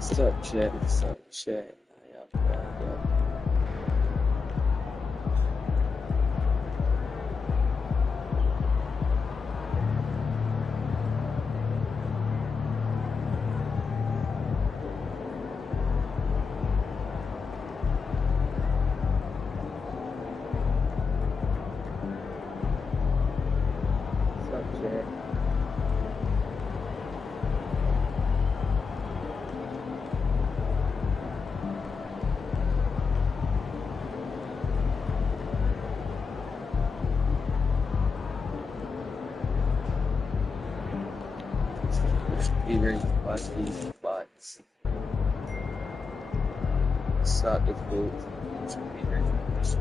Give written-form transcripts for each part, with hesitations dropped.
Subject. Yep, yep. Subject. Eaters, busties, butts. Suck the food. Eaters,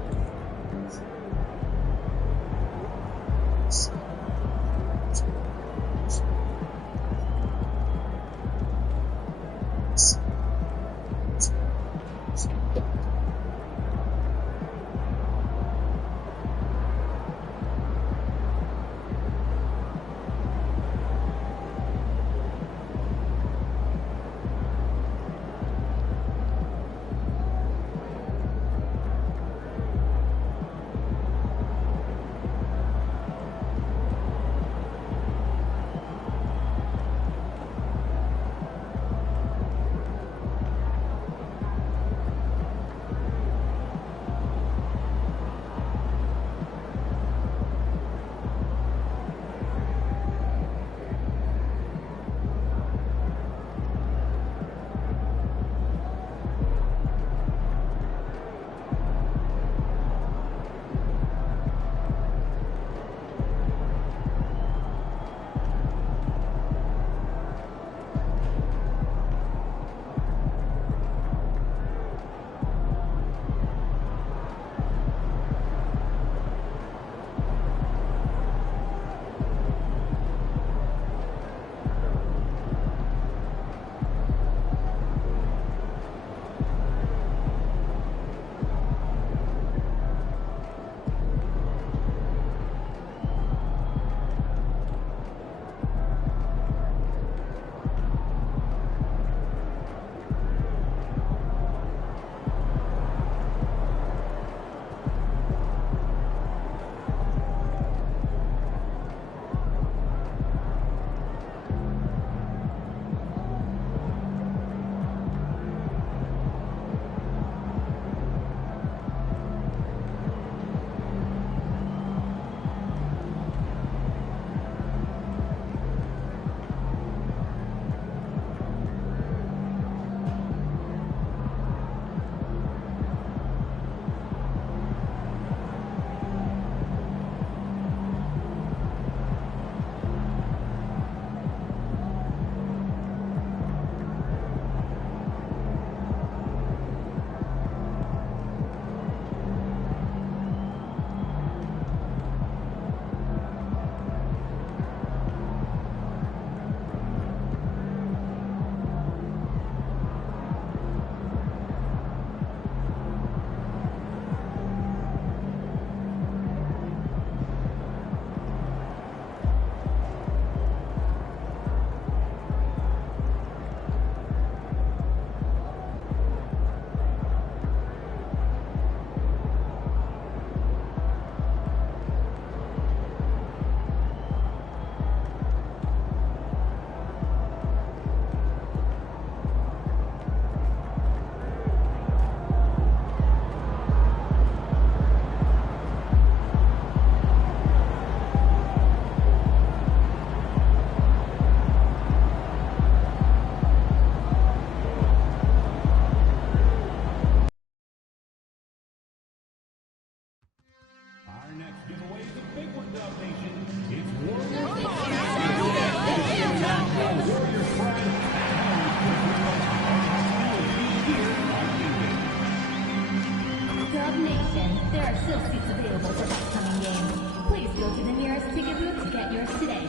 There are still seats available for upcoming games. Please go to the nearest ticket booth to get yours today.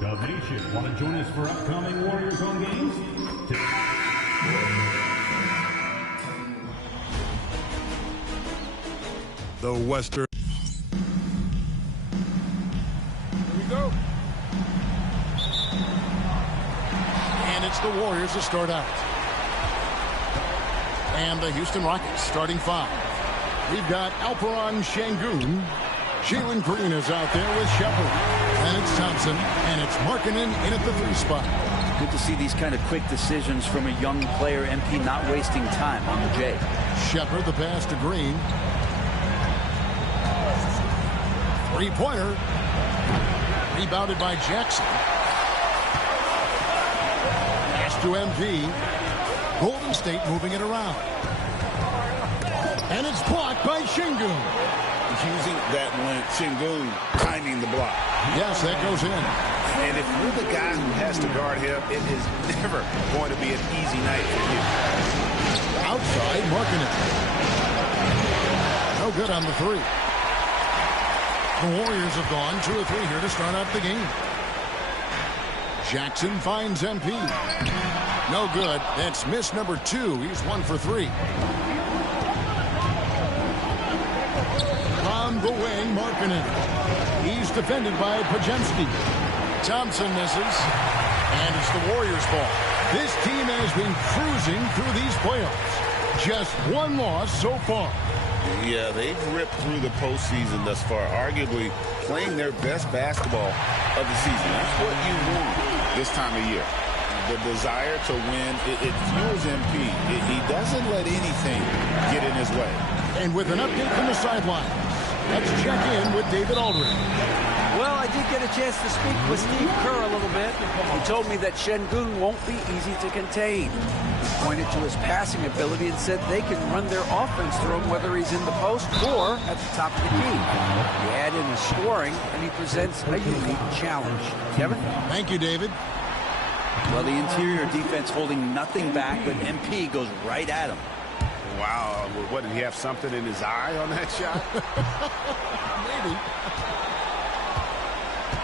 Dub Nation, want to join us for upcoming Warriors home games? The Western. Here we go. And it's the Warriors to start out. And the Houston Rockets starting 5. We've got Alperon Şengün. Jalen Green is out there with Shepard. And it's Thompson. And it's Markkanen in at the 3 spot. Good to see these kind of quick decisions from a young player. MP not wasting time on the J. Shepard, the pass to Green. 3-pointer. Rebounded by Jackson. Pass to MP. Golden State moving it around. And it's blocked by Şengün. Using that one, Şengün timing the block. Yes, that goes in. And if you're the guy who has to guard him, it is never going to be an easy night for you. Outside, Markkanen. No good on the 3. The Warriors have gone 2 of 3 here to start out the game. Jackson finds MP. No good. That's miss number 2. He's 1 for 3. On the wing, Markkanen. He's defended by Podziemski. Thompson misses. And it's the Warriors' ball. This team has been cruising through these playoffs. Just 1 loss so far. Yeah, they've ripped through the postseason thus far, arguably playing their best basketball of the season. That's what you want this time of year. The desire to win, it fuels MP. He doesn't let anything get in his way. And with an update from the sidelines, let's check in with David Aldridge. Well, I did get a chance to speak with Steve Kerr a little bit. He told me that Şengün won't be easy to contain. He pointed to his passing ability and said they can run their offense through him whether he's in the post or at the top of the key. You add in his scoring, and he presents a unique challenge. Kevin? Thank you, David. Well, the interior defense holding nothing back, but MP goes right at him. Wow, what, did he have something in his eye on that shot? Maybe.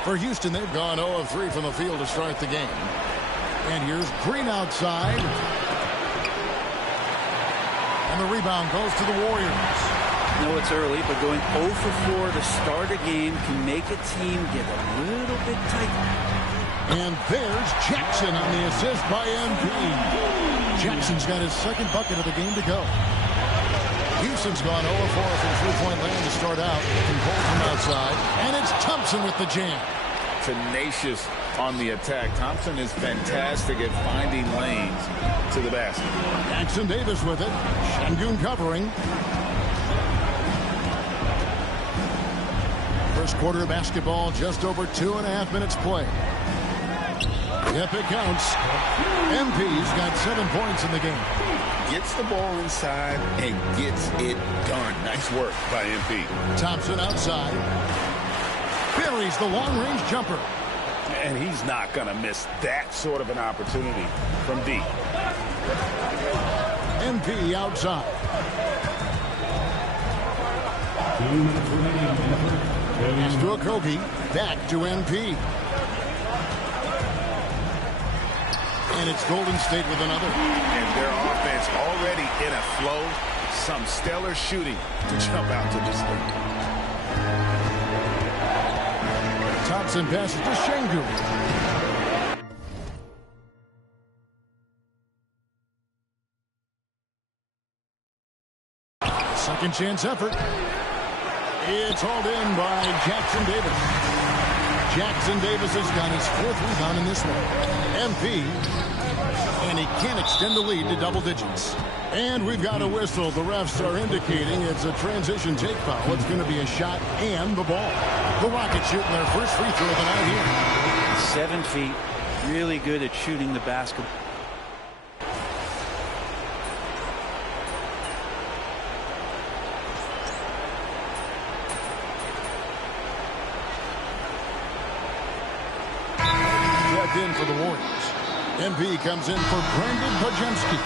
For Houston, they've gone 0 of 3 from the field to start the game. And here's Green outside. And the rebound goes to the Warriors. I know it's early, but going 0 for 4 to start a game can make a team get a little bit tighter. And there's Jackson on the assist by MP. Jackson's got his 2nd bucket of the game to go. Houston's gone 0 of 4 from 3-point land to start out. Control from outside. And it's Thompson with the jam. Tenacious on the attack. Thompson is fantastic at finding lanes to the basket. Jackson Davis with it. Şengün covering. First quarter of basketball, just over 2.5 minutes played. Yep, it counts. MP's got 7 points in the game. Gets the ball inside and gets it done. Nice work by MP. Thompson outside. Buries the long-range jumper. And he's not going to miss that sort of an opportunity from deep. MP outside. 2 minutes remaining. Pass to Okogie. Back to MP. And it's Golden State with another. And their offense already in a flow. Some stellar shooting to jump out to this lead. Thompson passes to Şengün. Second chance effort. It's hauled in by Jackson Davis. Jackson Davis has got his 4th rebound in this one. MP. And he can't extend the lead to double digits. And we've got a whistle. The refs are indicating it's a transition take foul. It's going to be a shot and the ball. The Rockets shooting their first free throw of the night here. 7 feet. Really good at shooting the basketball. In for the Warriors. MP comes in for Brandon Podziemski.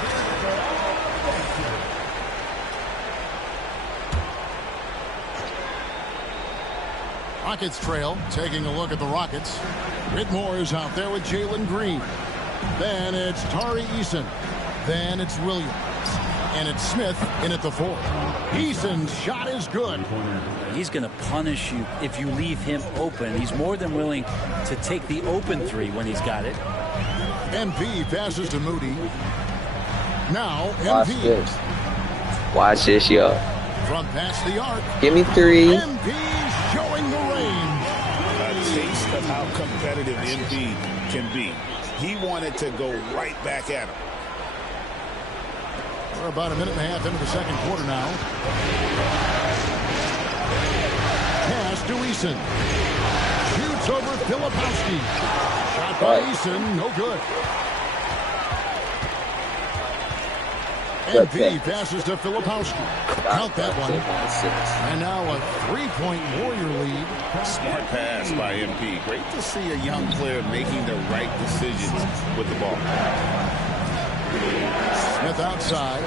Rockets trail. Taking a look at the Rockets. Whitmore is out there with Jalen Green. Then it's Tari Eason. Then it's Williams. And it's Smith in at the 4. Eason's shot is good. He's going to punish you if you leave him open. He's more than willing to take the open 3 when he's got it. MP passes to Moody. Now Watch MP. this. Watch this, yo. From past the arc. Give me 3. MP showing the range. A taste of how competitive MP can be. He wanted to go right back at him. We're about a minute and a half into the second quarter now. Pass to Eason. Shoots over Filipowski. Shot by Eason, no good. MP passes to Filipowski. Count that one. And now a 3-point Warrior lead. Smart pass by MP. Great to see a young player making the right decisions with the ball. Smith outside.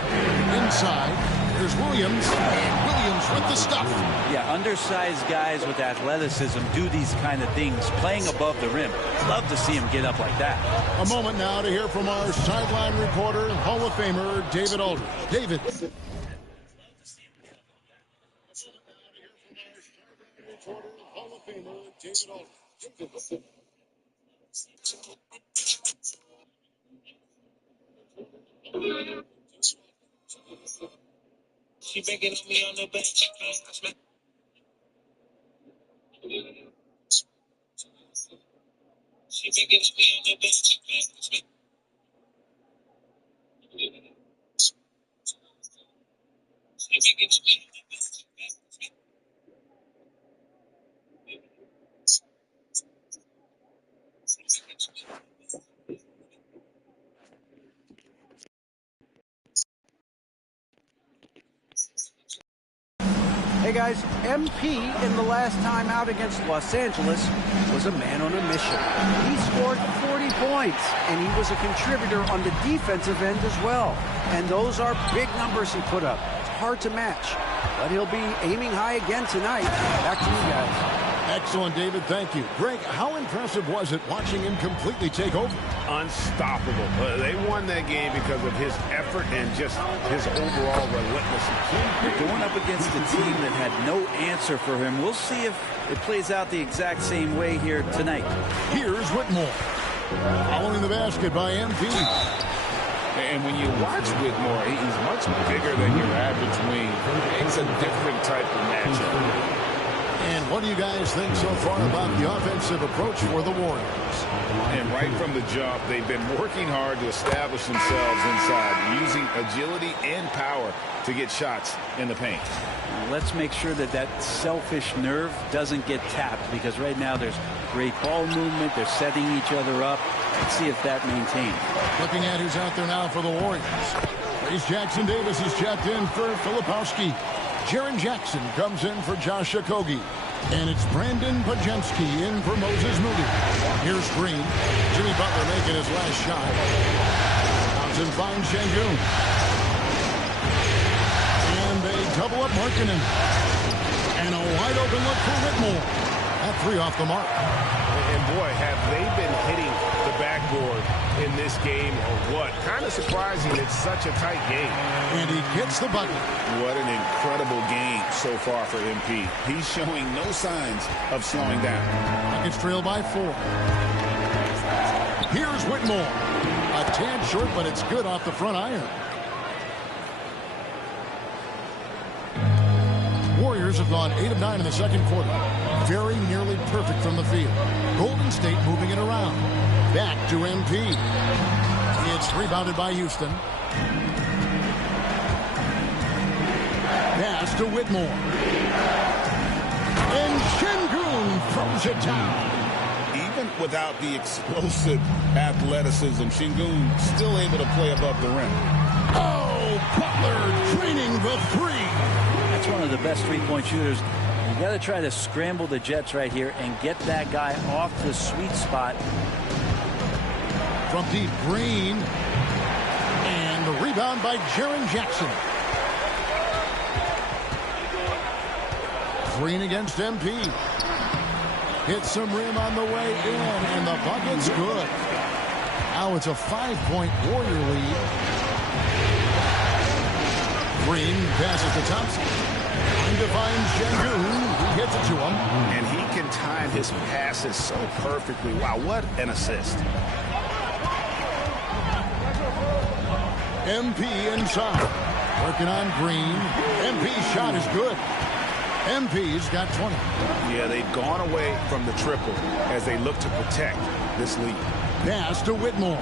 Inside. Here's Williams. And Williams with the stuff. Yeah, undersized guys with athleticism do these kind of things, playing above the rim. Love to see him get up like that. A moment now to hear from our sideline reporter, Hall of Famer David Aldridge. David. She been getting me on the bench. She been getting me on the bench. Hey guys, MP in the last time out against Los Angeles was a man on a mission. He scored 40 points, and he was a contributor on the defensive end as well. And those are big numbers he put up. It's hard to match, but he'll be aiming high again tonight. Back to you guys. Excellent, David. Thank you. Greg, how impressive was it watching him completely take over? Unstoppable. They won that game because of his effort and just his overall relentlessness. They're going up against a team that had no answer for him. We'll see if it plays out the exact same way here tonight. Here's Whitmore. Following the basket by MP. And when you watch Whitmore, he's much bigger than your average wing. It's a different type of matchup. And what do you guys think so far about the offensive approach for the Warriors? And right from the jump, they've been working hard to establish themselves inside, using agility and power to get shots in the paint. Let's make sure that that selfish nerve doesn't get tapped, because right now there's great ball movement. They're setting each other up. Let's see if that maintains. Looking at who's out there now for the Warriors. Trace Jackson Davis is checked in for Filipowski. Jaren Jackson comes in for Josh Okogie. And it's Brandon Pajemski in for Moses Moody. Here's Green. Jimmy Butler making his last shot. Thompson finds Şengün. And they double up Markkanen. And a wide open look for Whitmore. That 3 off the mark. And boy, have they been hitting the backboard in this game or what? Kind of surprising it's such a tight game. And he gets the bucket. What an incredible game so far for MP. He's showing no signs of slowing down. Nuggets trail by 4. Here's Whitmore. A tad short, but it's good off the front iron. Warriors have gone 8 of 9 in the second quarter. Very nearly perfect from the field. Golden State moving it around. Back to MP. It's rebounded by Houston. Pass to Whitmore. And Şengün throws it down. Even without the explosive athleticism, Şengün still able to play above the rim. Oh, Butler draining the 3. That's one of the best three-point shooters. You got to try to scramble the Jets right here and get that guy off the sweet spot. From deep, Green. And the rebound by Jaren Jackson. Green against MP. Hits some rim on the way in, and the bucket's good. Now it's a 5-point Warrior lead. Green passes to Thompson. Trying to find Şengün. He gets it to him. And he can time his passes so perfectly. Wow, what an assist. MP inside. Working on Green. MP's shot is good. MP's got 20. Yeah, they've gone away from the triple as they look to protect this lead. Pass to Whitmore.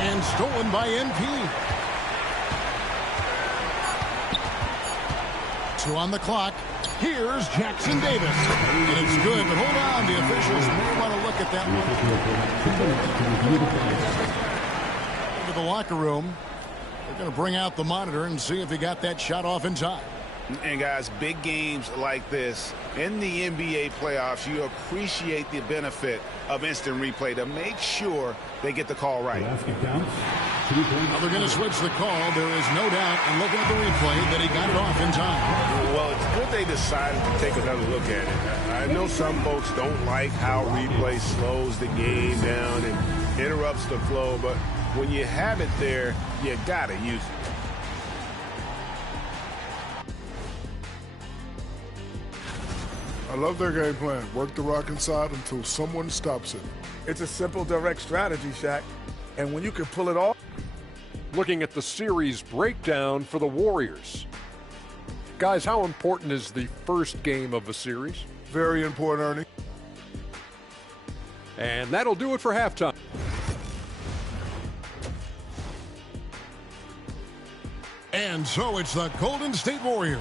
And stolen by MP. 2 on the clock. Here's Jackson Davis. And it's good, but hold on. The officials may want to look at that one. Into the locker room. They're going to bring out the monitor and see if he got that shot off in time. And guys, big games like this in the NBA playoffs, you appreciate the benefit of instant replay to make sure they get the call right. Basket counts. Now they're going to switch the call. There is no doubt, and looking at the replay, that he got it off in time. Well, it's good they decided to take another look at it. I know some folks don't like how replay slows the game down and interrupts the flow, but when you have it there, you got to use it. I love their game plan. Work the rock inside until someone stops it. It's a simple, direct strategy, Shaq. And when you can pull it off. Looking at the series breakdown for the Warriors. Guys, how important is the first game of a series? Very important, Ernie. And that'll do it for halftime. And so it's the Golden State Warriors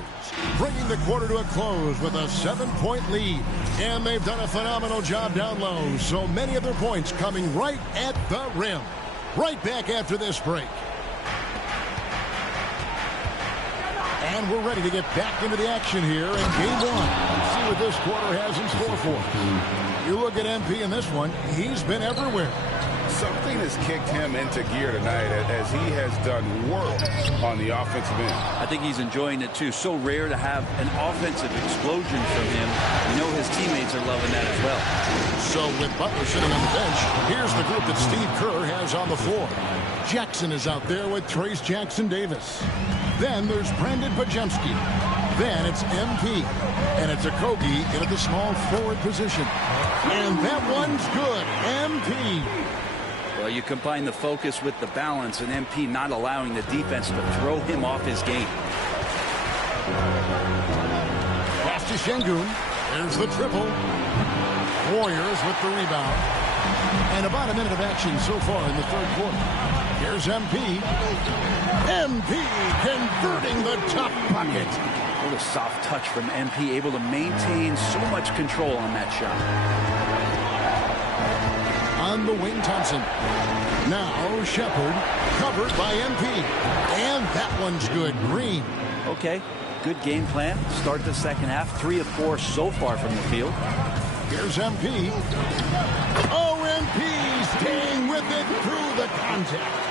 bringing the quarter to a close with a 7-point lead. And they've done a phenomenal job down low. So many of their points coming right at the rim. Right back after this break. And we're ready to get back into the action here in game one. Let's see what this quarter has in store for us. You look at MP in this one, he's been everywhere. Something has kicked him into gear tonight as he has done work on the offensive end. I think he's enjoying it too. So rare to have an offensive explosion from him. You know his teammates are loving that as well. So with Butler sitting on the bench, here's the group that Steve Kerr has on the floor. Jackson is out there with Trace Jackson Davis. Then there's Brandon Pajemski. Then it's MP. And it's Okogie in at the small forward position. And that one's good. MP. Well, you combine the focus with the balance, and MP not allowing the defense to throw him off his game. Pass to Şengün. There's the triple. Warriors with the rebound. And about a minute of action so far in the third quarter. Here's MP. MP converting the tough bucket. What a soft touch from MP, able to maintain so much control on that shot. On the wing, Thompson. Now Shepard, covered by MP. And that one's good. Green. Okay, good game plan. Start the second half. 3 of 4 so far from the field. Here's MP. Oh, MP staying with it through the contact.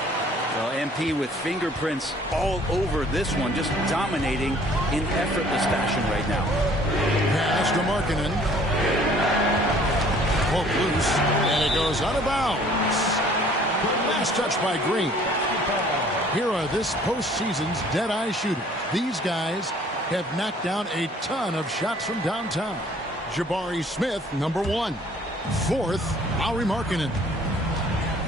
Well, MP with fingerprints all over this one, just dominating in effortless fashion right now. Pass to Markkanen. Poke loose, and it goes out of bounds. Last touch by Green. Here are this postseason's dead-eye shooters. These guys have knocked down a ton of shots from downtown. Jabari Smith, number 1. 4th, Lauri Markkanen.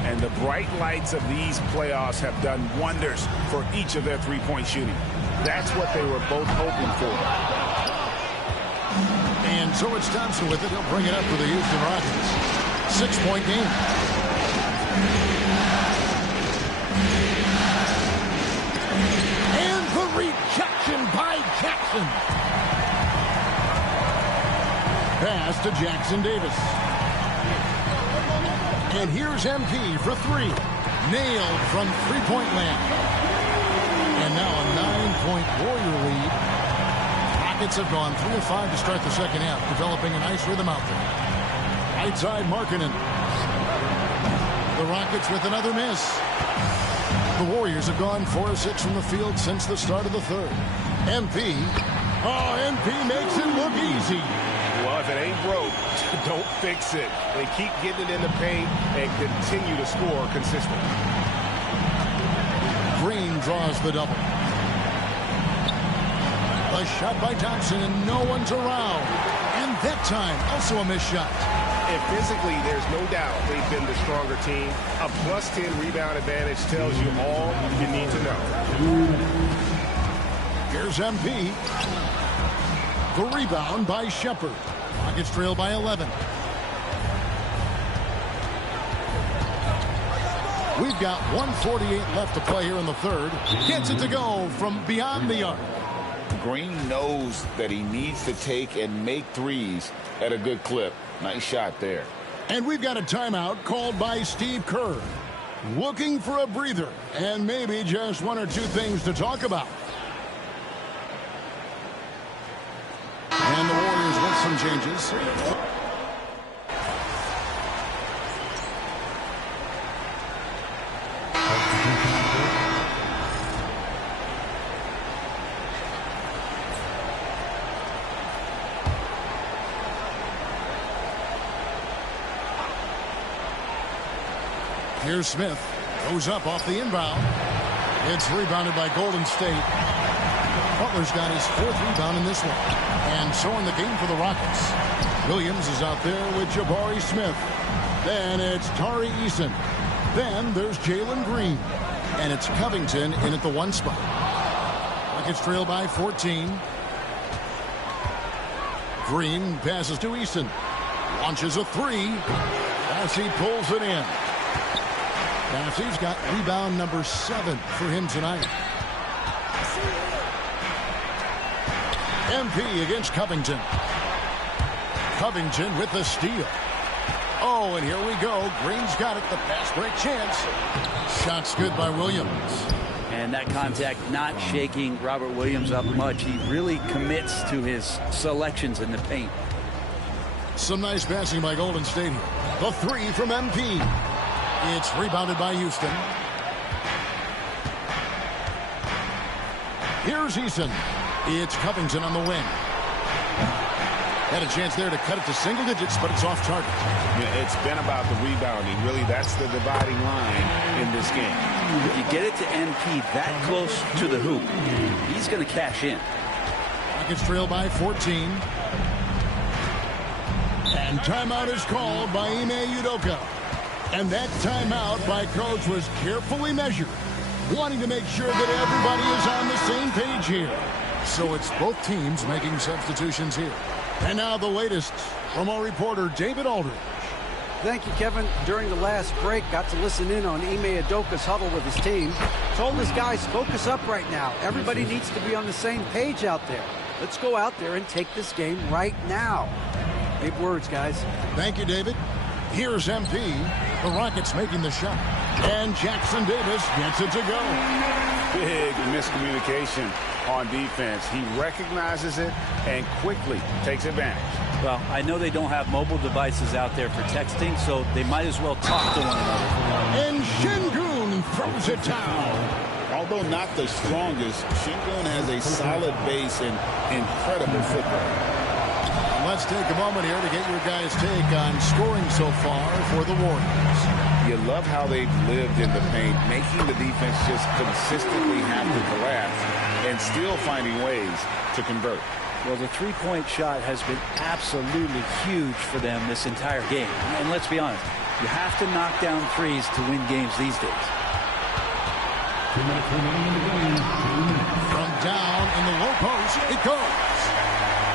And the bright lights of these playoffs have done wonders for each of their three-point shooting. That's what they were both hoping for. And so it's Thompson with it. He'll bring it up for the Houston Rockets. 6-point game. And the rejection by Jackson. Pass to Jackson Davis. And here's MP for 3. Nailed from three-point land. And now a 9-point Warrior lead. Rockets have gone 3 of 5 to start the second half, developing a nice rhythm out there. Right side, Markkanen. The Rockets with another miss. The Warriors have gone 4 of 6 from the field since the start of the third. MP. Oh, MP makes it look easy. Well, if it ain't broke, don't fix it. They keep getting it in the paint and continue to score consistently. Green draws the double. A shot by Thompson, and no one's around. And that time, also a missed shot. And physically, there's no doubt they've been the stronger team. A plus 10 rebound advantage tells you all you need to know. Here's MP. The rebound by Shepard. Rockets trail by 11. We've got 1:48 left to play here in the third. Gets it to go from beyond the arc. Green knows that he needs to take and make threes at a good clip. Nice shot there. And we've got a timeout called by Steve Kerr. Looking for a breather and maybe just one or two things to talk about. And the Warriors with some changes. Here's Smith. Goes up off the inbound. It's rebounded by Golden State. Butler's got his fourth rebound in this one. And so in the game for the Rockets. Williams is out there with Jabari Smith. Then it's Tari Eason. Then there's Jalen Green. And it's Covington in at the 1 spot. Rockets trail by 14. Green passes to Eason. Launches a three. As he pulls it in. He's got rebound number 7 for him tonight. MP against Covington. Covington with the steal. Oh, and here we go. Green's got it. The fast break chance. Shot's good by Williams. And that contact not shaking Robert Williams up much. He really commits to his selections in the paint. Some nice passing by Golden State here. The three from MP. It's rebounded by Houston. Here's Eason. It's Covington on the wing. Had a chance there to cut it to single digits, but it's off target. Yeah, it's been about the rebounding. Really, that's the dividing line in this game. If you get it to MP that close to the hoop, he's going to cash in. Rockets trail by 14. And timeout is called by Ime Udoka. And that timeout by coach was carefully measured, wanting to make sure that everybody is on the same page here. So it's both teams making substitutions here. And now the latest from our reporter, David Aldridge. Thank you, Kevin. During the last break, got to listen in on Ime Udoka's huddle with his team. Told his guys, focus up right now. Everybody needs to be on the same page out there. Let's go out there and take this game right now. Big words, guys. Thank you, David. Here's MP. The Rockets making the shot. And Jackson Davis gets it to go. Big miscommunication on defense. He recognizes it and quickly takes advantage. Well, I know they don't have mobile devices out there for texting, so they might as well talk to one another. And Şengün throws it down. Although not the strongest, Şengün has a solid base and incredible football. Let's take a moment here to get your guys' take on scoring so far for the Warriors. You love how they've lived in the paint, making the defense just consistently have to collapse and still finding ways to convert. Well, the three-point shot has been absolutely huge for them this entire game. And let's be honest, you have to knock down threes to win games these days. 2 minutes remaining in the game. 2 minutes. From down in the low post, it goes.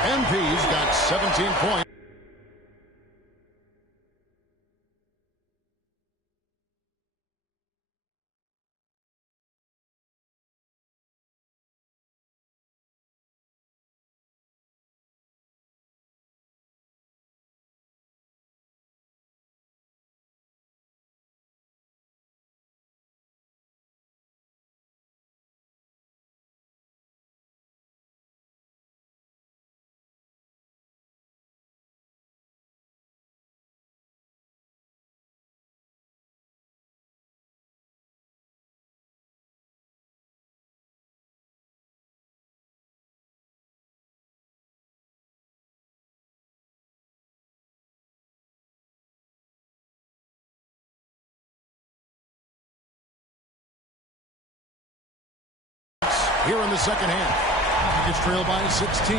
MP's got 17 points. Here in the second half. Rockets trail by 16.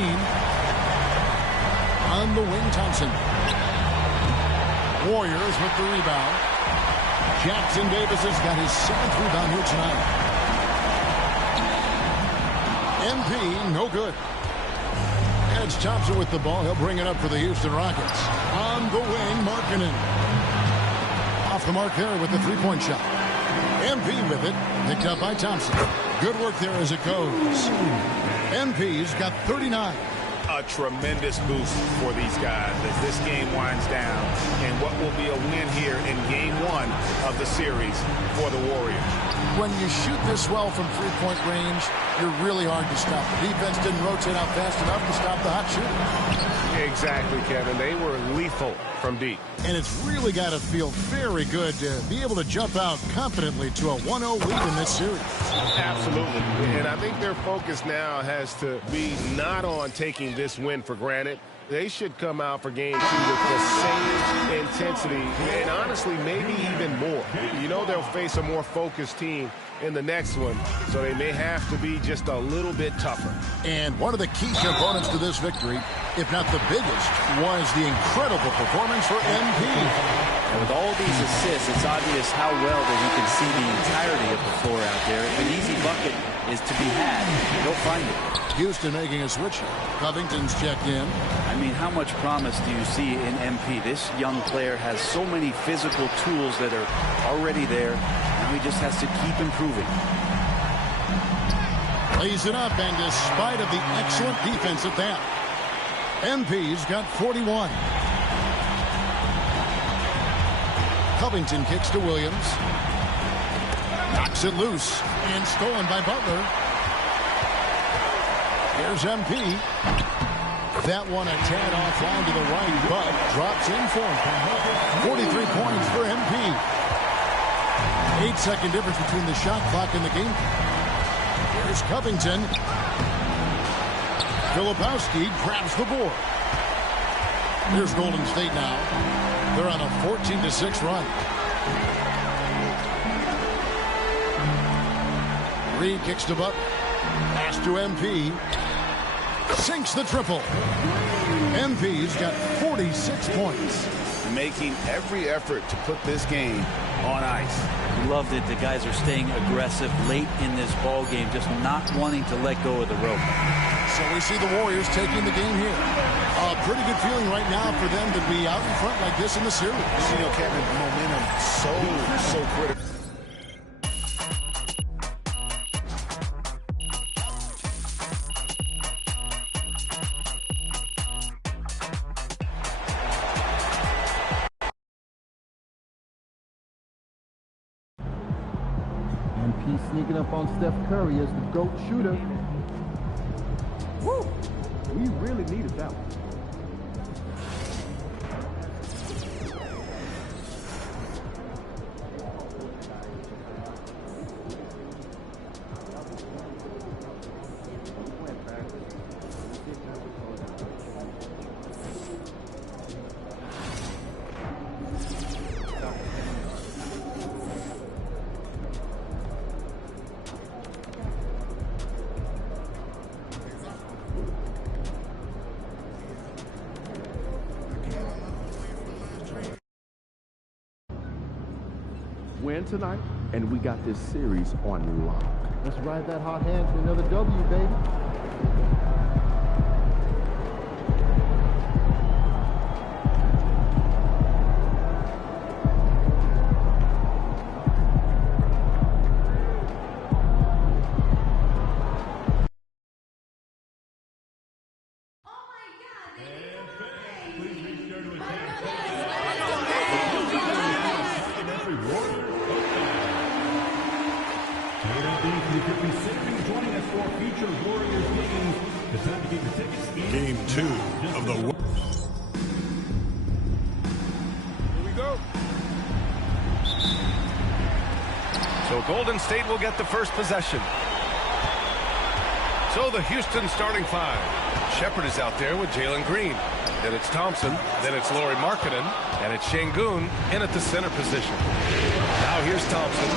On the wing, Thompson. Warriors with the rebound. Jackson Davis has got his 7th rebound here tonight. MP, no good. It's Thompson with the ball. He'll bring it up for the Houston Rockets. On the wing, Markkanen. Off the mark there with the three-point shot. MP with it. Picked up by Thompson. Good work there as it goes. MP's got 39. A tremendous boost for these guys as this game winds down and what will be a win here in game 1 of the series for the Warriors. When you shoot this well from three-point range, you're really hard to stop. The defense didn't rotate out fast enough to stop the hot shooter. Exactly, Kevin. They were lethal from deep. And it's really got to feel very good to be able to jump out confidently to a 1-0 lead in this series. Absolutely. And I think their focus now has to be not on taking this win for granted. They should come out for game 2 with the same intensity and honestly maybe even more. You know they'll face a more focused team in the next one, so they may have to be just a little bit tougher. And one of the key components to this victory, if not the biggest, was the incredible performance for MP. And with all these assists, it's obvious how well that he can see the entirety of the floor out there. If an easy bucket is to be had, he'll find it. Houston making a switch. Covington's checked in. I mean, how much promise do you see in MP? This young player has so many physical tools that are already there. Now he just has to keep improving. Lays it up, and despite of the excellent defense at that, MP's got 41. Covington kicks to Williams. Knocks it loose, and stolen by Butler. Here's MP. That one a tad offline to the right, but drops in for him. 43 points for MP. 8-second difference between the shot clock and the game. Here's Covington. Filipowski grabs the board. Here's Golden State now. They're on a 14-6 run. Reed kicks to Butler. Pass to MP. Sinks the triple. MP's got 46 points. Making every effort to put this game on ice. Loved it. The guys are staying aggressive late in this ball game, just not wanting to let go of the rope. So we see the Warriors taking the game here. A pretty good feeling right now for them to be out in front like this in the series. You know, Kevin, momentum so critical. MP sneaking up on Steph Curry as the GOAT shooter. Woo! We really needed that one. Win tonight, and we got this series on lock. Let's ride that hot hand to another W, baby. Game 2 of the Here we go. So Golden State will get the first possession. So the Houston starting 5. Shepard is out there with Jalen Green. Then it's Thompson. Then it's Lauri Markkanen. And it's Şengün in at the center position. Now here's Thompson.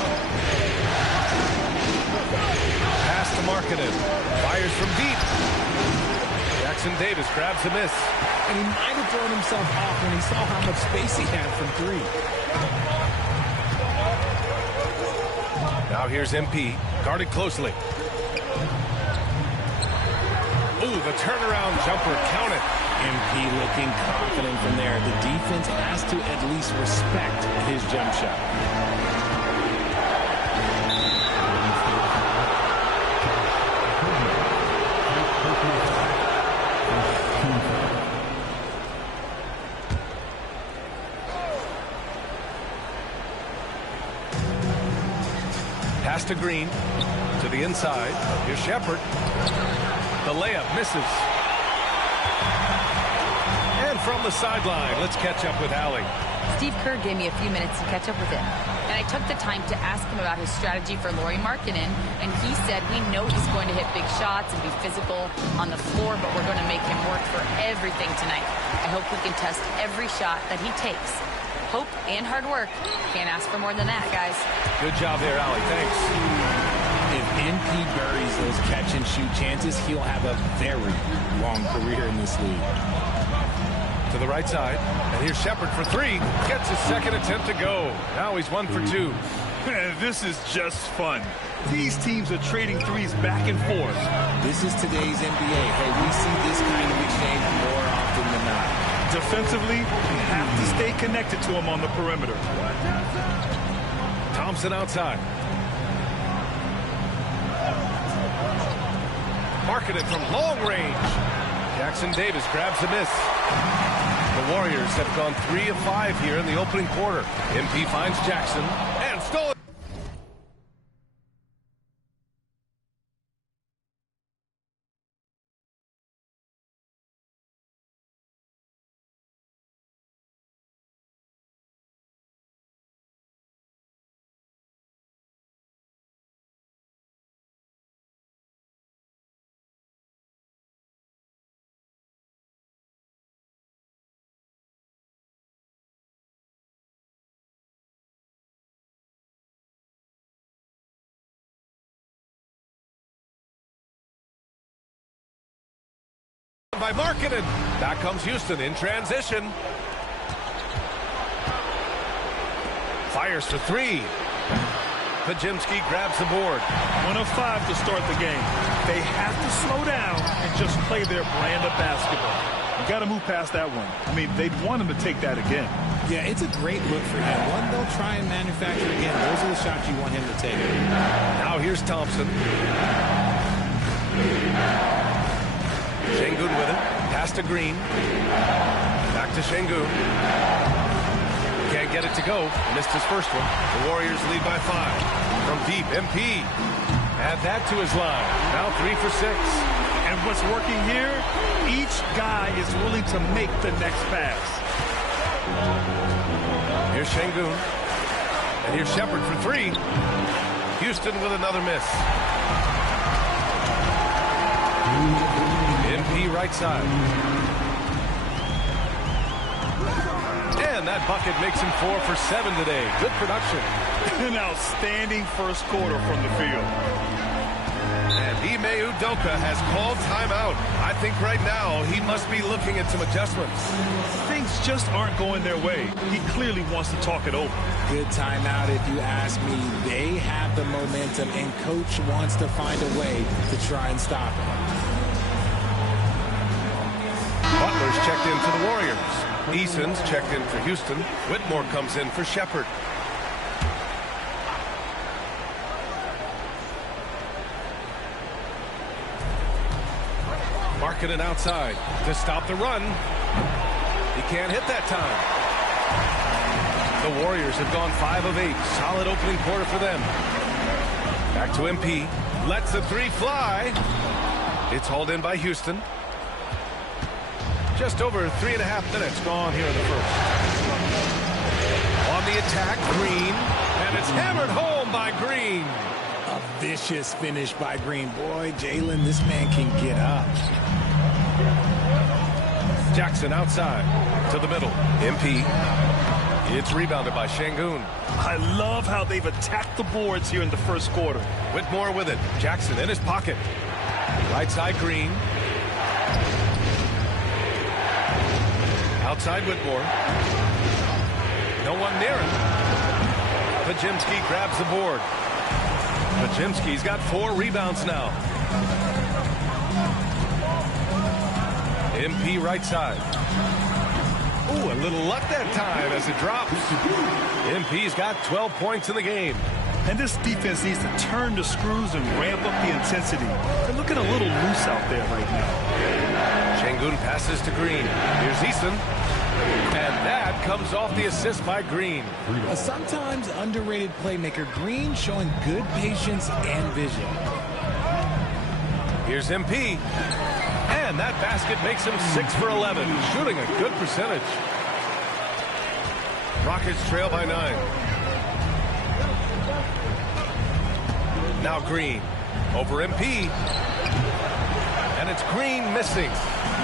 Pass to Markkanen. Fires from deep. Jackson Davis grabs the miss. And he might have thrown himself off when he saw how much space he had from three. Now here's MP, guarded closely. Ooh, the turnaround jumper, count it. MP looking confident from there. The defense has to at least respect his jump shot. Pass to Green, to the inside. Here's Shepard. The layup misses. And from the sideline, let's catch up with Allie. Steve Kerr gave me a few minutes to catch up with him. And I took the time to ask him about his strategy for Lauri Markkanen. And he said, we know he's going to hit big shots and be physical on the floor, but we're going to make him work for everything tonight. I hope we can test every shot that he takes. Hope and hard work. Can't ask for more than that, guys. Good job there, Allie. Thanks. If NP buries those catch-and-shoot chances, he'll have a very long career in this league. To the right side, and here's Shepard for three. Gets his second attempt to go. Now he's 1 for 2. Man, this is just fun. These teams are trading threes back and forth. This is today's NBA. Hey, we see this kind of exchange more often than not. Defensively, you have to stay connected to him on the perimeter. Thompson outside. Markkanen from long range. Jackson Davis grabs the miss. The Warriors have gone 3 of 5 here in the opening quarter. MP finds Jackson and stole it. By Markkanen. Back comes Houston in transition. Fires for three. Pajimski grabs the board. 1 of 5 to start the game. They have to slow down and just play their brand of basketball. You got to move past that one. I mean, they'd want him to take that again. Yeah, it's a great look for him. One they'll try and manufacture again. Those are the shots you want him to take. Now here's Thompson. Şengün with it. Pass to Green. Back to Şengün. Can't get it to go. Missed his first one. The Warriors lead by 5. From deep, MP. Add that to his line. Now 3 for 6. And what's working here, each guy is willing to make the next pass. Here's Şengün. And here's Shepard for 3. Houston with another miss. MP right side. And that bucket makes him 4 for 7 today. Good production. An outstanding first quarter from the field. And Ime Udoka has called timeout. I think right now he must be looking at some adjustments. Things just aren't going their way. He clearly wants to talk it over. Good timeout if you ask me. They have the momentum, and Coach wants to find a way to try and stop it. Butler's checked in for the Warriors. Eason's checked in for Houston. Whitmore comes in for Shepard. Markkanen outside to stop the run. He can't hit that time. The Warriors have gone 5 of 8. Solid opening quarter for them. Back to MP. Lets the 3 fly. It's hauled in by Houston. Just over 3.5 minutes gone here in the first. On the attack, Green. And it's hammered home by Green. A vicious finish by Green. Boy, Jalen, this man can get up. Jackson outside to the middle. MP. It's rebounded by Şengün. I love how they've attacked the boards here in the first quarter. Whitmore with it. Jackson in his pocket. Right side, Green. Outside Whitmore. No one near him. Pajimski grabs the board. Pajimski's got 4 rebounds now. MP right side. Ooh, a little luck that time as it drops. MP's got 12 points in the game. And this defense needs to turn the screws and ramp up the intensity. They're looking a little loose out there right now. Şengün passes to Green. Here's Easton. And that comes off the assist by Green. A sometimes underrated playmaker, Green, showing good patience and vision. Here's MP. And that basket makes him 6 for 11, shooting a good percentage. Rockets trail by 9. Now Green over MP. And it's Green missing.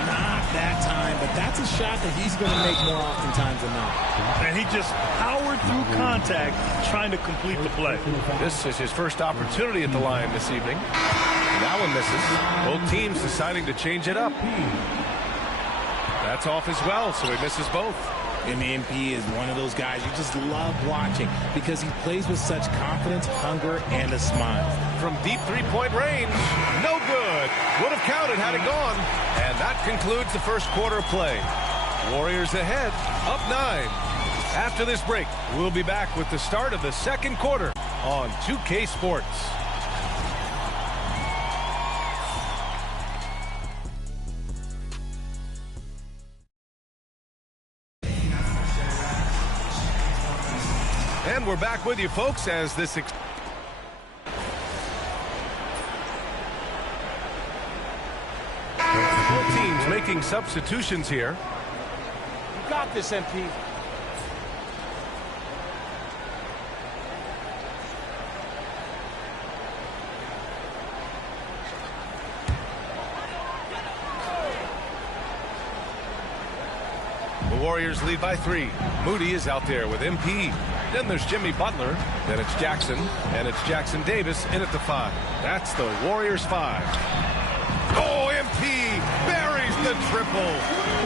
Not that time, but that's a shot that he's going to make more oftentimes than not. And he just powered through contact trying to complete the play. This is his first opportunity at the line this evening. That one misses. Both teams deciding to change it up. That's off as well, so he misses both. MP is one of those guys you just love watching because he plays with such confidence, hunger, and a smile. From deep three-point range, no good. Would have counted had it gone. And that concludes the first quarter of play. Warriors ahead, up 9. After this break, we'll be back with the start of the second quarter on 2K Sports. And we're back with you, folks, as this... Both teams making substitutions here. You got this, MP. The Warriors lead by 3. Moody is out there with MP. Then there's Jimmy Butler. Then it's Jackson. And it's Jackson Davis in at the 5. That's the Warriors 5. Oh, MP buries the triple.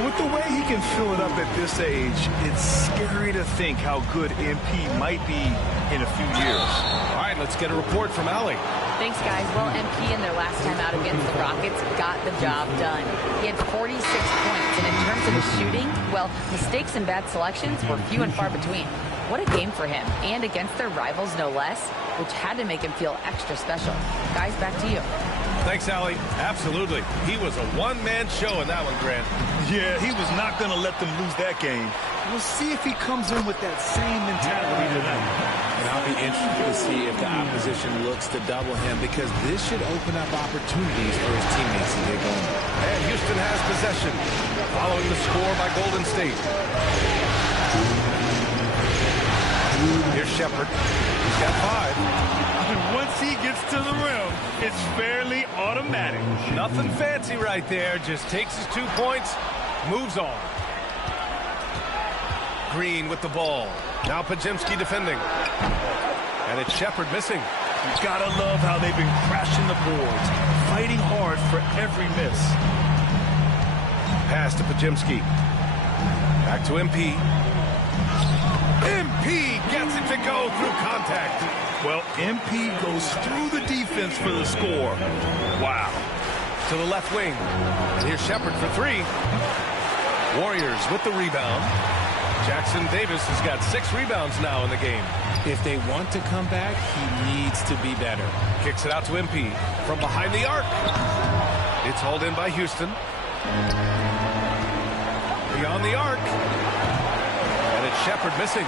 With the way he can fill it up at this age, it's scary to think how good MP might be in a few years. All right, let's get a report from Allie. Thanks, guys. Well, MP in their last time out against the Rockets got the job done. He had 46 points, and in terms of his shooting, well, mistakes and bad selections were few and far between. What a game for him, and against their rivals, no less, which had to make him feel extra special. Guys, back to you. Thanks, Allie. Absolutely. He was a one-man show in that one, Grant. Yeah, he was not going to let them lose that game. We'll see if he comes in with that same mentality tonight. And I'll be interested to see if the opposition looks to double him because this should open up opportunities for his teammates to get going. And Houston has possession, following the score by Golden State. Here's Shepherd. He's got 5. And once he gets to the rim, it's fairly automatic. Nothing fancy right there. Just takes his 2 points, moves on. Green with the ball. Now Pajimski defending. And it's Shepherd missing. You gotta love how they've been crashing the boards, fighting hard for every miss. Pass to Pajimski. Back to MP. MP gets it to go through contact. Well, MP goes through the defense for the score. Wow. To the left wing. And here's Shepherd for 3. Warriors with the rebound. Jackson Davis has got 6 rebounds now in the game. If they want to come back, he needs to be better. Kicks it out to MP from behind the arc. It's hauled in by Houston. Beyond the arc. And it's Shepherd missing.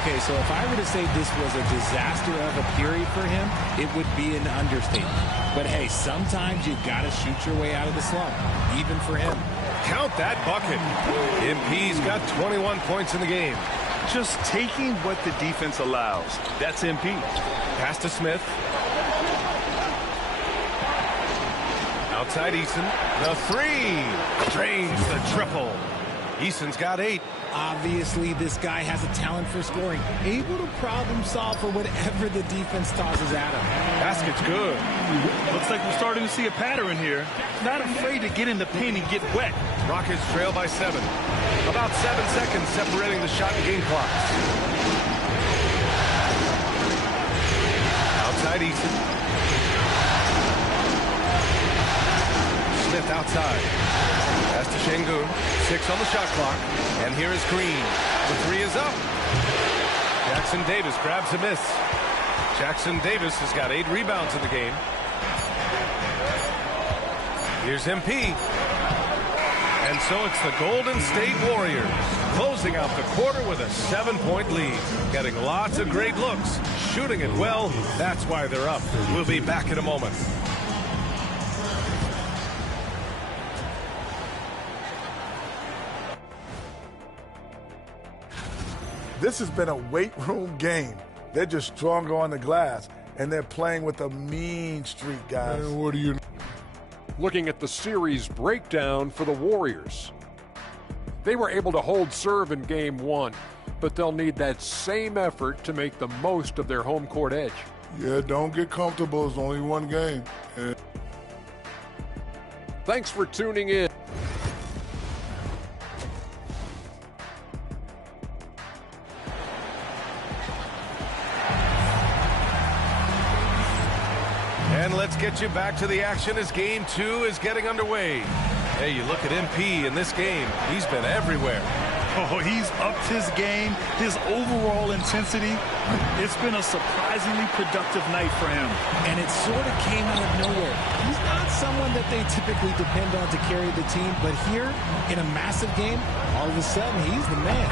Okay, so if I were to say this was a disaster of a period for him, it would be an understatement. But hey, sometimes you got to shoot your way out of the slump, even for him. Count that bucket. MP's got 21 points in the game. Just taking what the defense allows. That's MP. Pass to Smith. Outside Easton. The 3. Drains the triple. Easton's got 8. Obviously, this guy has a talent for scoring. Able to problem solve for whatever the defense tosses at him. Basket's good. Looks like we're starting to see a pattern here. Not afraid to get in the paint and get wet. Rockets trail by 7. About 7 seconds separating the shot and game clocks. Outside Easton. Smith outside. Pass to Şengün. 6 on the shot clock. And here is Green. The 3 is up. Jackson Davis grabs a miss. Jackson Davis has got 8 rebounds in the game. Here's MP. And so it's the Golden State Warriors closing out the quarter with a 7-point lead. Getting lots of great looks. Shooting it well. That's why they're up. We'll be back in a moment. This has been a weight room game. They're just stronger on the glass, and they're playing with a mean streak, guys. What do you... Looking at the series breakdown for the Warriors. They were able to hold serve in Game 1, but they'll need that same effort to make the most of their home court edge. Yeah, don't get comfortable. It's only one game. Yeah. Thanks for tuning in. And let's get you back to the action as Game 2 is getting underway. Hey, you look at MP in this game. He's been everywhere. Oh, he's upped his game, his overall intensity. It's been a surprisingly productive night for him. And it sort of came out of nowhere. He's not someone that they typically depend on to carry the team, but here, in a massive game, all of a sudden, he's the man.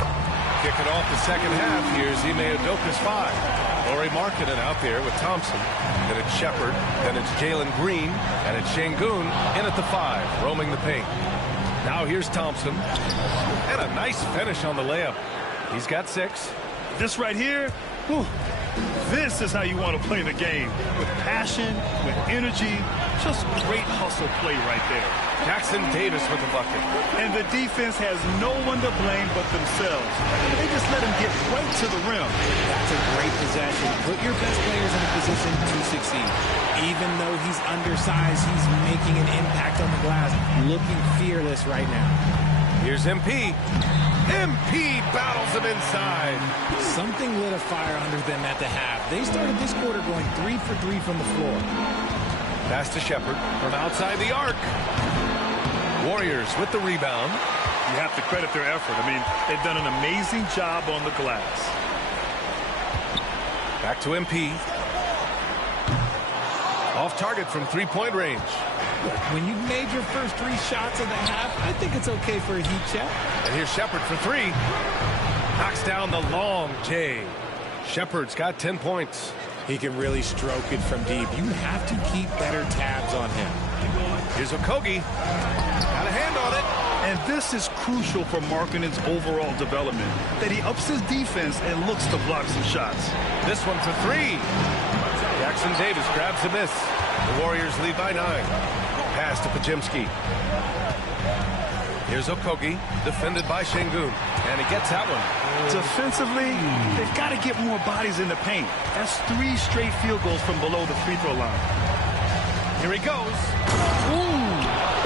Kicking off the second half, here's Ime Udoka's 5. Lauri Markkanen out there with Thompson. Then it's Shepard. Then it's Jalen Green. And it's Şengün in at the 5, roaming the paint. Now here's Thompson. And a nice finish on the layup. He's got 6. This right here, whew, this is how you want to play the game. With passion, with energy, just great hustle play right there. Jackson Davis with the bucket. And the defense has no one to blame but themselves. They just let him get right to the rim. That's a great possession. Put your best players in a position to succeed. Even though he's undersized, he's making an impact on the glass. Looking fearless right now. Here's MP. MP battles him inside. Something lit a fire under them at the half. They started this quarter going 3 for 3 from the floor. Pass to Shepard from outside the arc. Warriors with the rebound. You have to credit their effort. I mean, they've done an amazing job on the glass. Back to MP. Off target from three-point range. Look, when you've made your first 3 shots of the half, I think it's okay for a heat check. And here's Shepard for 3. Knocks down the long J. Shepard's got 10 points. He can really stroke it from deep. You have to keep better tabs on him. Here's Okogie. Got a hand on it. And this is crucial for Markkanen's overall development, that he ups his defense and looks to block some shots. This one for 3. Jackson Davis grabs a miss. The Warriors lead by 9. Pass to Podziemski. Here's Okogie, defended by Şengün. And he gets that one. Defensively, they've got to get more bodies in the paint. That's 3 straight field goals from below the free throw line. Here he goes. Ooh,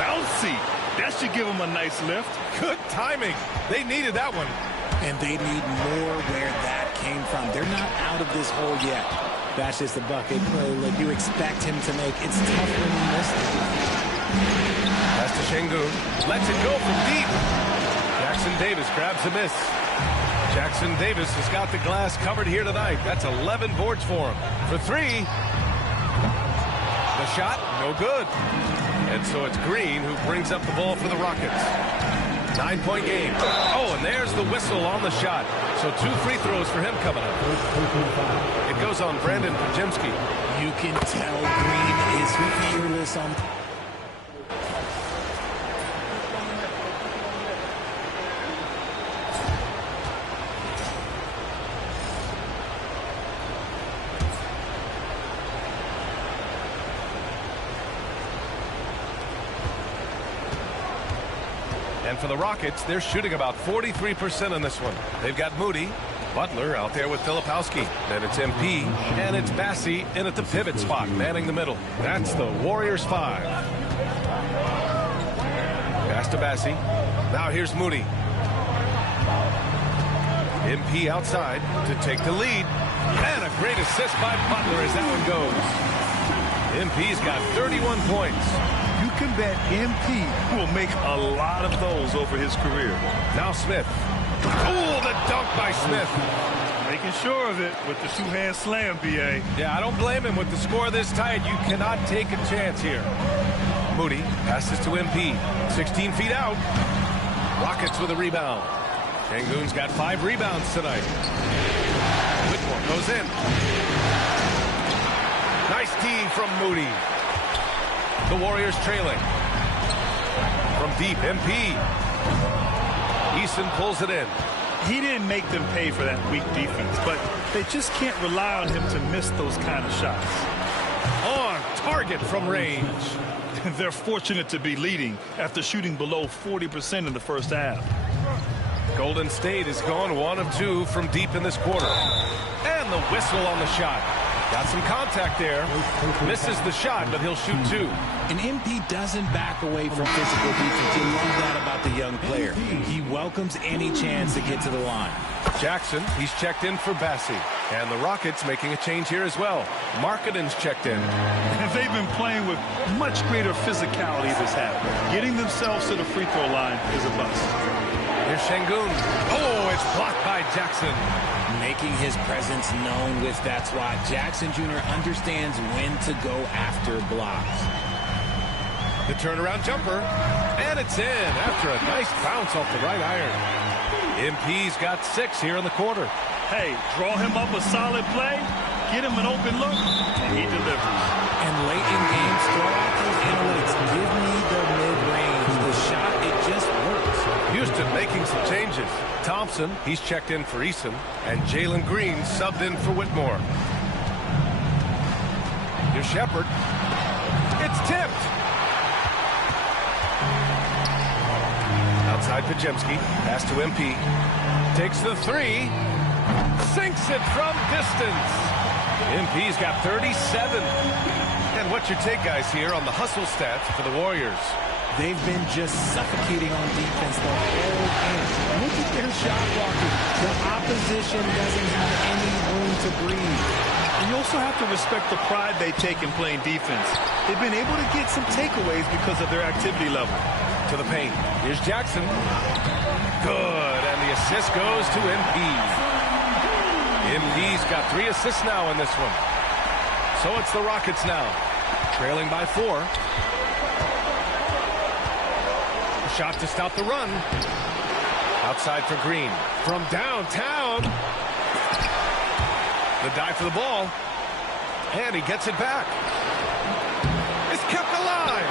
bouncy. That should give him a nice lift. Good timing. They needed that one. And they need more where that came from. They're not out of this hole yet. That's just a bucket play like you expect him to make. It's tough when you miss it. Pass to Şengün. Lets it go from deep. Jackson Davis grabs a miss. Jackson Davis has got the glass covered here tonight. That's 11 boards for him. For 3. The shot, no good. And so it's Green who brings up the ball for the Rockets. 9-point game. Oh, and there's the whistle on the shot. So 2 free throws for him coming up. It goes on Brandon Podziemski. You can tell Green is fearless on... And for the Rockets, they're shooting about 43% on this one. They've got Moody, Butler out there with Filipowski. Then it's MP, and it's Bassi in at the pivot spot, manning the middle. That's the Warriors 5. Pass to Bassi. Now here's Moody. MP outside to take the lead. And a great assist by Butler as that one goes. MP's got 31 points. You can bet MP will make a lot of those over his career. Now Smith. Oh, the dunk by Smith. Making sure of it with the two-hand slam, B.A. Yeah, I don't blame him with the score this tight. You cannot take a chance here. Moody passes to MP. 16 feet out. Rockets with a rebound. Şengün's got 5 rebounds tonight. Whitmore goes in. Nice D from Moody. The Warriors trailing. From deep, MP. Eason pulls it in. He didn't make them pay for that weak defense, but they just can't rely on him to miss those kind of shots. On target from range. They're fortunate to be leading after shooting below 40% in the first half. Golden State has gone 1 of 2 from deep in this quarter. And the whistle on the shot. Got some contact there. Misses the shot, but he'll shoot 2. And MP doesn't back away from physical defense. You love that about the young player. He welcomes any chance to get to the line. Jackson, he's checked in for Bassi. And the Rockets making a change here as well. Markkanen's checked in. They've been playing with much greater physicality this half. Getting themselves to the free throw line is a bust. Here's Şengün. Oh, it's blocked by Jackson. Making his presence known with that swat. Jackson Jr. understands when to go after blocks. The turnaround jumper. And it's in after a nice bounce off the right iron. MP's got 6 here in the quarter. Hey, draw him up a solid play, get him an open look, and he delivers. And late in games, throw out those analytics. Give me the mid-range. The shot, it just works. Houston making some changes. Thompson, he's checked in for Eason, and Jalen Green subbed in for Whitmore. Here's Shepherd. It's tipped. Outside Pajemski. Pass to MP. Takes the 3. Sinks it from distance. MP's got 37. And what's your take, guys, here on the hustle stats for the Warriors? They've been just suffocating on defense the whole game. Look at their shot blocking. The opposition doesn't have any room to breathe. And you also have to respect the pride they take in playing defense. They've been able to get some takeaways because of their activity level. To the paint. Here's Jackson. Good. And the assist goes to MP. MP's got 3 assists now in this one. So it's the Rockets now. Trailing by 4. Shot to stop the run. Outside for Green. From downtown. The dive for the ball. And he gets it back. It's kept alive.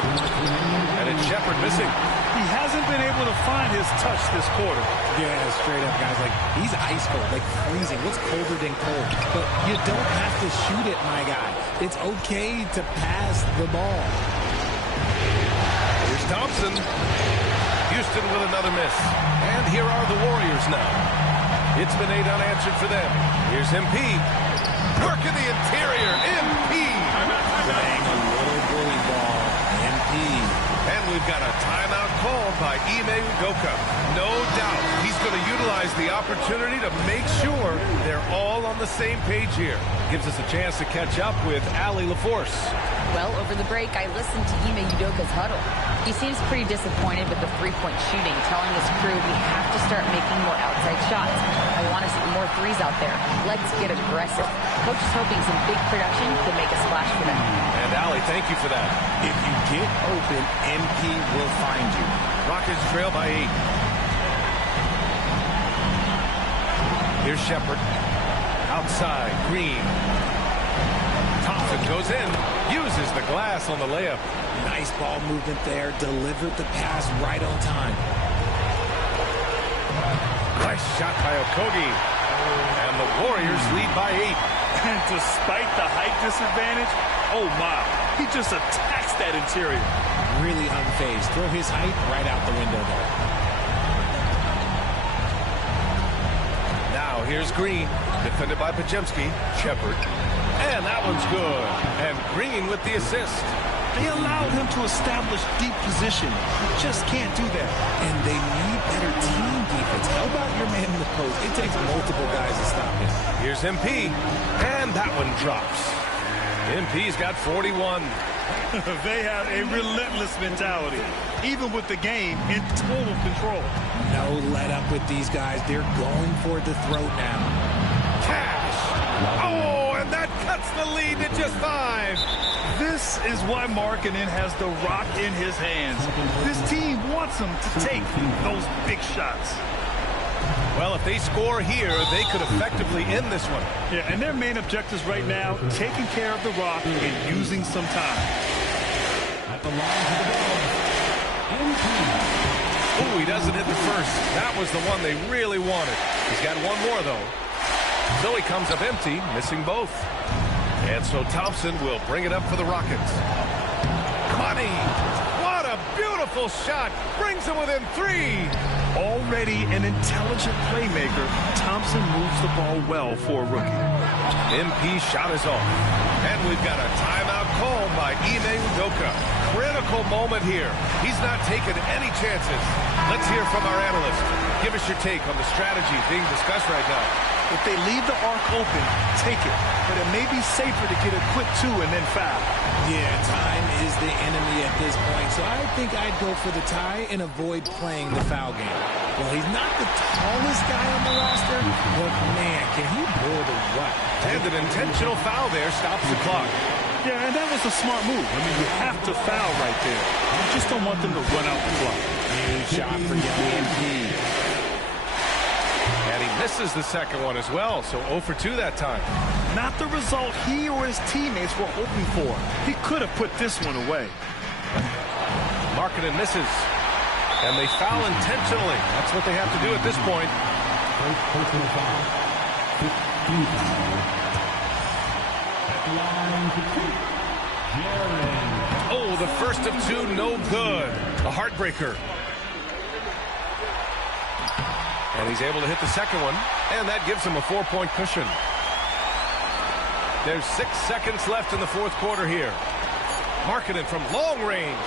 And it's Shepherd missing. He hasn't been able to find his touch this quarter. Yeah, straight up, guys. Like, he's ice cold, like freezing. What's colder than cold? But you don't have to shoot it, my guy. It's okay to pass the ball. Here's Thompson. Houston with another miss. And here are the Warriors now. It's been 8 unanswered for them. Here's MP. Work in the interior. MP. Playing a little bully ball. MP. And we've got a timeout called by Ime Udoka. No doubt he's going to utilize the opportunity to make sure they're all on the same page here. Gives us a chance to catch up with Allie LaForce. Well, over the break, I listened to Ime Udoka's huddle. He seems pretty disappointed with the three-point shooting, telling his crew we have to start making more outside shots. I want to see more threes out there. Let's get aggressive. Coach is hoping some big production can make a splash for them. And Allie, thank you for that. If you get open, MP will find you. Rockets trail by 8. Here's Shepherd. Outside, Green. Thompson goes in, uses the glass on the layup. Nice ball movement there, delivered the pass right on time. Nice shot by Okogie. And the Warriors lead by 8. And despite the height disadvantage, oh my, he just attacks that interior. Really unfazed. Throw his height right out the window there. Here's Green, defended by Pajemski. Shepard. And that one's good. And Green with the assist. They allowed him to establish deep position. Just can't do that. And they need better team defense. How about your man in the post? It takes multiple guys to stop him. Here's MP. And that one drops. MP's got 41. They have a relentless mentality, even with the game in total control. No let up with these guys. They're going for the throat now. Cash. Oh, and that cuts the lead to just 5. This is why Markkanen has the rock in his hands. This team wants him to take those big shots. Well, if they score here, they could effectively end this one. Yeah, and their main objectives right now, taking care of the rock and using some time. At the line to the ball, Oh, he doesn't hit the first. That was the one they really wanted. He's got one more, though. So he comes up empty, missing both. And so Thompson will bring it up for the Rockets. Money! What a beautiful shot! Brings him within 3. Already an intelligent playmaker, Thompson moves the ball well for a rookie. MP shot is off. And we've got a timeout called by Ime Udoka. Critical moment here. He's not taking any chances. Let's hear from our analyst. Give us your take on the strategy being discussed right now. If they leave the arc open, take it. But it may be safer to get a quick 2 and then foul. Yeah, time is the enemy at this point. So I think I'd go for the tie and avoid playing the foul game. Well, he's not the tallest guy on the roster, but man, can he build a what? And an intentional foul there stops the clock. Yeah, and that was a smart move. I mean, you have to foul right there. You just don't want them to run out the clock. Huge shot for young MP. And he misses the second one as well, so 0 for 2 that time. Not the result he or his teammates were hoping for. He could have put this one away. Markkanen misses. And they foul intentionally. That's what they have to do at this point. first personal foul. 15. At the line to shoot, Jared. Oh, the first of 2, no good. A heartbreaker. And he's able to hit the second one, and that gives him a 4-point cushion. There's 6 seconds left in the fourth quarter here. Markkanen from long range.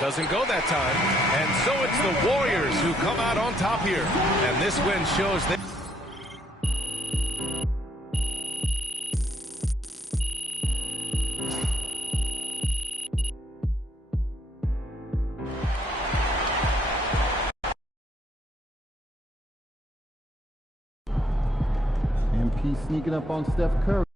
Doesn't go that time. And so it's the Warriors who come out on top here. And this win shows that MP sneaking up on Steph Curry.